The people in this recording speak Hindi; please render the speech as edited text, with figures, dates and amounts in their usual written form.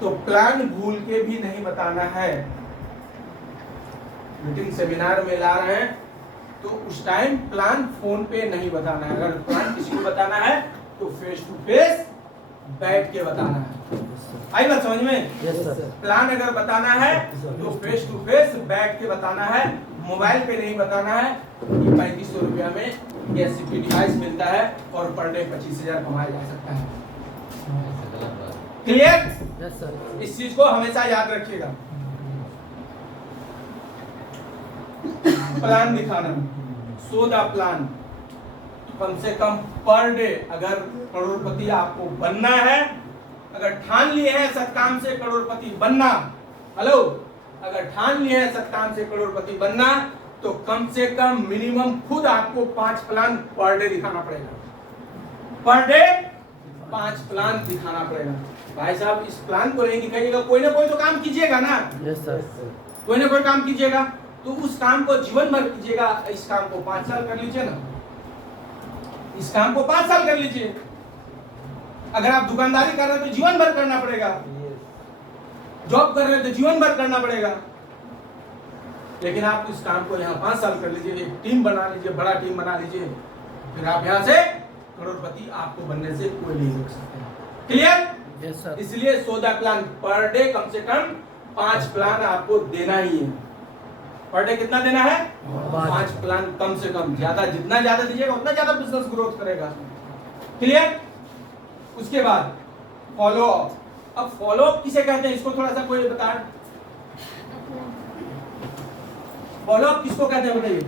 तो प्लान भूल के भी नहीं बताना है। मीटिंग सेमिनार में ला रहे हैं तो उस टाइम प्लान फोन पे नहीं बताना है। अगर प्लान किसी को बताना है तो फेस टू फेस बैठ के बताना है। आई बात समझ में? प्लान अगर बताना है तो फेस टू फेस बैठ के बताना है, मोबाइल पे नहीं बताना है। 3500 रुपया में ये सीपी डिवाइस मिलता है और पर डे 25,000 कमाया जा सकता है। क्लियर? Yes sir. इस चीज को हमेशा याद रखिएगा। प्लान दिखाना, सो द प्लान। कम से कम पर डे, अगर करोड़पति आपको बनना है, अगर ठान लिए हैं सत्काम से करोड़पति बनना, हेलो, अगर ठान लिए हैं सत्काम से करोड़पति बनना, तो कम से कम मिनिमम खुद आपको 5 प्लान पर डे दिखाना पड़ेगा। पर डे 5 प्लान दिखाना पड़ेगा। भाई साहब इस प्लान को नहीं दिखाइएगा, कोई ना कोई तो काम कीजिएगा ना। Yes sir. कोई ना कोई काम कीजिएगा, तो उस काम को जीवन भर कीजिएगा। इस काम को 5 साल कर लीजिए ना, इस काम को 5 साल कर लीजिए। अगर आप दुकानदारी कर रहे हैं तो जीवन भर करना पड़ेगा, जॉब कर रहे हैं तो जीवन भर करना पड़ेगा। लेकिन आप इस काम को यहाँ 5 साल कर लीजिए, एक टीम बना लीजिए, बड़ा टीम बना लीजिए, फिर आप यहाँ से करोड़पति आपको बनने से कोई नहीं रोक सकता। क्लियर? Yes sir. इसलिए 14 प्लान पर डे, कम से कम 5 प्लान आपको देना ही है। पर डे कितना देना है? 5 प्लान कम से कम। ज्यादा, जितना ज्यादा दीजिएगा उतना ज्यादा बिजनेस ग्रोथ करेगा। क्लियर? उसके बाद फॉलो अप। अब फॉलो अप किसे कहते हैं, इसको थोड़ा सा कोई बताए। फॉलो अप किसको कहते हैं बताइए।